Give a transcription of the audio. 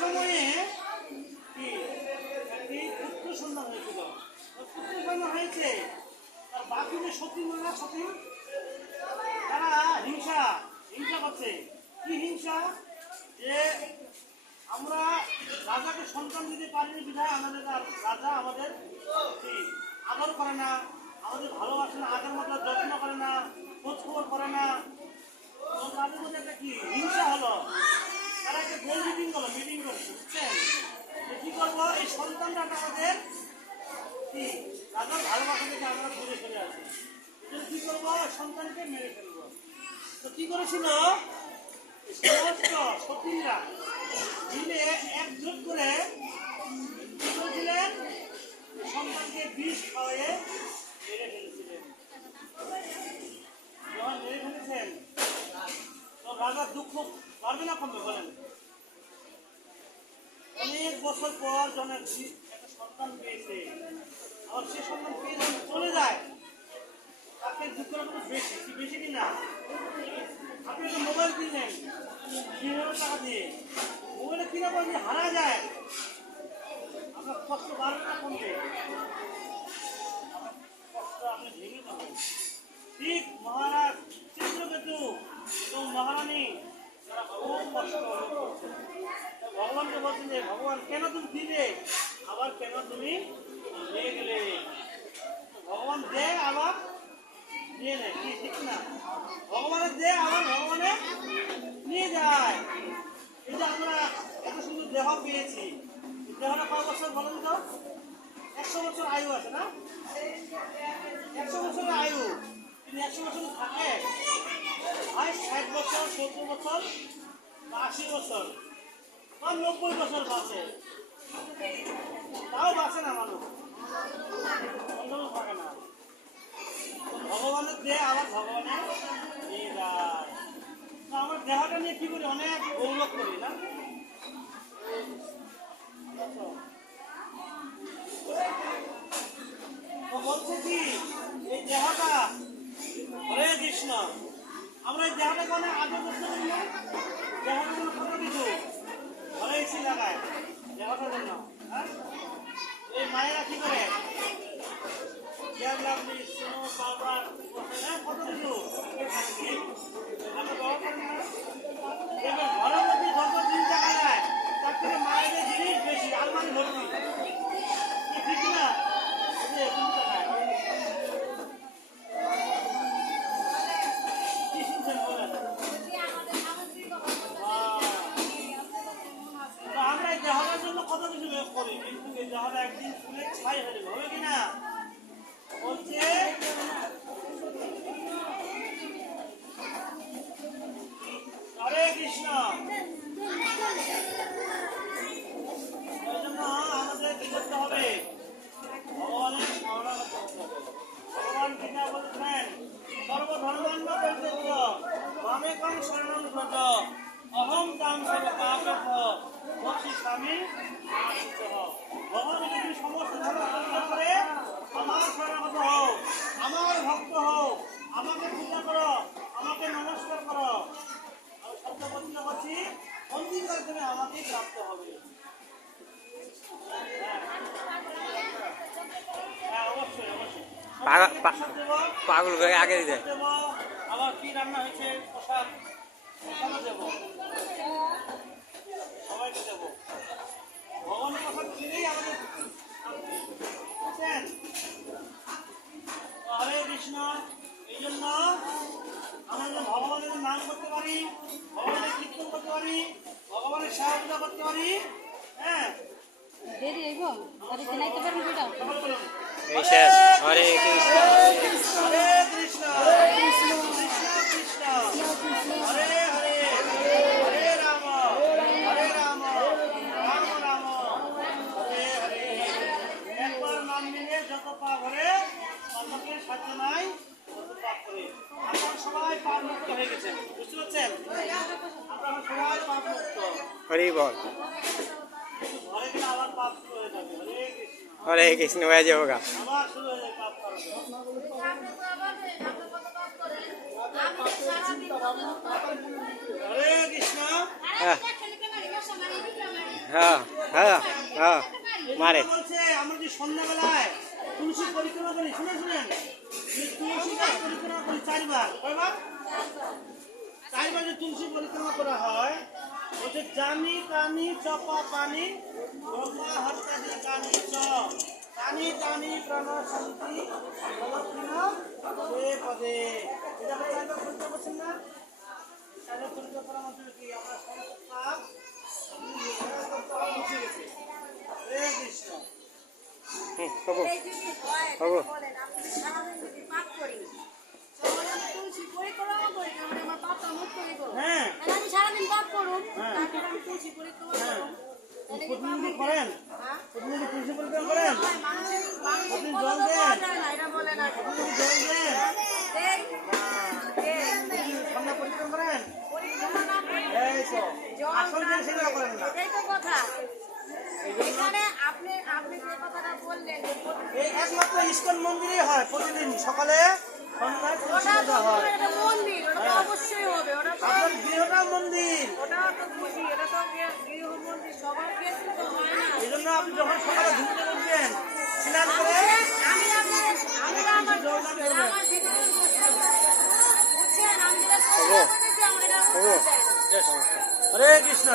সময়ে কি একটি পুত্র সন্তান হয়েছিল। পুত্র সন্তান হয়েছে, তার বাকি যে সতী না সতী, তারা হিংসা করছে। কি হিংসা? যে আমরা রাজাকে সন্তান দিতে পারিনি বিধায় আমাদের রাজা আমাদের আদর করে না, আমাদের ভালোবাসে না, আগের মতো যত্ন করে না, খোঁজ খবর করে না। তাদের মধ্যে একটা কি হিংসা হলো, তারা একটা গোল মিটিং করলো, মিটিং করছে, বুঝছেন? কি করবো, এই সন্তানটা আমাদের কি রাজার ভালোবাসা থেকে আমরা দূরে চলে আসি, কি করবো, সন্তানকে মেরে ফেলবো। তো কি করেছিল সমস্ত সতীরা মিলে একজোট করে কি করেছিলেন, সন্তানকে বিষ খাওয়াইয়ে মেরে ফেলেছিলেন। যখন মেরে ফেলেছেন তো রাজার দুঃখ পারবে না কমবে বলেন? অনেক বছর পর যখন একটা সন্তান পেয়েছে, আর সে সন্তান পেয়ে যখন চলে যায়, তাকে দুঃখটা কিন্তু বেশি বেশি কিনা। আপনি একটা মোবাইল কিনলেন 3,000 টাকা দিয়ে, মোবাইলটা কিনা পর যদি হারা যায়, আপনার কষ্ট বাড়বে না কমবে? কষ্ট আপনি ভেঙে পাবেন। ঠিক মহারাজ চিত্রকেতু এবং মহারানী তারা খুব কষ্ট অনুভব করছে। ভগবানকে বলছেন যে ভগবান কেন তুমি দিলে, আবার কেন তুমি নিয়ে গেলে? ভগবান দেয় আবার নিয়ে নেয়, কি ঠিক না? ভগবানের দেয় আবার ভগবানে নিয়ে যায়। এই যে আমরা এত সুন্দর দেহ পেয়েছি, দেহটা কয় বছর বলেন তো? 100 বছর আয়ু আছে না? 100 বছরের আয়ু, কিন্তু 100 বছর থাকে হয় 60 বছর, 70 বছর, 80 বছর বা 90 বছর বাঁচে, তাও বাঁচে না মানুষ, থাকে না। ভগবানের দেহ আবার ভগবানে নিয়ে যায়। আমার দেহটা নিয়ে কি করি, অনেক গৌরব করি না? বলছে কি এই দেহটা, হরে কৃষ্ণ, আমরা এই দেহটাকে অনেক আদর করতে পারি না? দেহটার জন্য কত কিছু ঘরে এসে লাগায় দেহটার জন্য। হ্যাঁ, এই মায়েরা কি করে কত কিছু ঘরের মধ্যে যত জিনিস দেখা যায় তার থেকে মায়েদের জিনিস বেশি, আলমারি ভর্তি, ঠিক না? কি শুনছেন বলেন? আমরা এই দেহটার জন্য কত কিছু করি, কিন্তু এই দেহটা একদিন ফুলে ছাই হয়ে যাবে, হবে কিনা? বলছে হরে কৃষ্ণ। ওই জন্য আমাদের কি করতে হবে, ভগবানের শরণাগত হতে হবে। ভগবান গীতা বলছেন সর্বধর্মান্ন পরিত্যজ্য মামেকং শরণং ব্রজ অহং তাং সর্বপাপেভ্যঃ মোক্ষয়িষ্যামি মা শুচঃ। ভগবান যদি সমস্ত ধর্ম পরিত্যাগ করে আমার শরণাগত হও, আমার ভক্ত হও, আমাকে পূজা করো, আমাকে নমস্কার করো, আমি সত্য প্রতিজ্ঞা করছি অঙ্গীকার করে আমাকে প্রাপ্ত হবে। হ্যাঁ, অবশ্যই অবশ্যই পাগল করে আগে দেয়। আবার কি রান্না হয়েছে, প্রসাদ দেব, সবাইকে দেব। ভগবানের প্রসাদ কিনেই আমাদের বুঝছেন। হরে কৃষ্ণ। এই জন্য আমরা যে ভগবানের নাম করতে পারি, ভগবানের কীর্তন করতে পারি, ভগবানের সেবা পূজা করতে পারি। হ্যাঁ, হরে কৃষ্ণ হরে কৃষ্ণ কৃষ্ণ কৃষ্ণ হরে হরে, হরে রাম রাম রাম হরে হরে। একবার নাম নিলে যত পাপ হরে, অন্যকে সাধ্য নাই তত পাপ করে। আপনারা সবাই পাপ মুক্ত হয়ে গেছেন, বুঝতে পারছেন? আপনারা সবাই পাপ মুক্ত। হরি বল। ঘরে গেলে আবার পাপ শুরু হয়ে যাবে। হরে কৃষ্ণ হয়ে যাবো গা। আবার শুরু হয়ে যাবে পাপ করা। হরে কৃষ্ণ। হ্যাঁ হ্যাঁ হ্যাঁ মারে বলছে আমরা যে সন্ধ্যাবেলায় তুলসী পরিক্রমা করি, শুনেন এই তুলসী গাছ পরিক্রমা করি 4 বার। কয়বার? 4 বার যে তুলসী পরিক্রমা করা হয়, বলছে জানি কানি চপা পানি ব্রহ্মা হস্তাদি কানি চ কানি টানি প্রাণ শান্তি পদে পদে। এটা আমরা 4 বার পরিক্রমা করছেন না? 4 বার পরিক্রমা করার মাধ্যমে কি আমরা সমস্ত পাপ মুছে গেছে। হরে কৃষ্ণ। হবো এই যে হয়, হবো বলেন, আপনি যদি সারাদিন যদি পাপ করি, তাহলে আমি তুলসী পরিক্রমা করি, তাহলে আমার পাপটা মুক্ত হয়ে গেল। হ্যাঁ। তাহলে আমি সারাদিন পাপ করুন, হ্যাঁ। তারপর আমি তুলসী পরিক্রমা করুন। তাহলে কি পাপ প্রতিদিন মুক্ত? করেন? হ্যাঁ? প্রতিদিন তুলসী পরিক্রমা করেন? হয়, মানুষের আপনি কোনো জল তো দেন? পাওয়া যায় না, এটা বলেন আগে। প্রতিদিন জল দেন? দেই, দেই। প্রতিদিন সন্ধ্যা পরিক্রমা করেন? পরিক্রমা না করি, এই তো। জল আসল না জিনিস সেগুলো করি। করেন না। এটাই তো কথা। এখানে আপনি আপনি যে কথাটা বললেন যে এই একমাত্র ইস্কন মন্দিরে হয় প্রতিদিন সকালে সন্ধ্যায় তুলসী ওটা পূজা হয়। এটা মন্দির, ওটা তো অবশ্যই হবে, ওটা তো আপনার গৃহটা মন্দির। ওটাও তো বুঝি, এটা তো গৃহমন্দির, সবার ক্ষেত্রে তো হয় না। এই জন্য আপনি যখন সকালে ঘুরতে উঠবেন স্নান করে আমি আমার ভিতরে বুঝছেন, আমি যেটা হবো। করতেছি, আমার এটা হবো বুঝছেন। হরে কৃষ্ণ।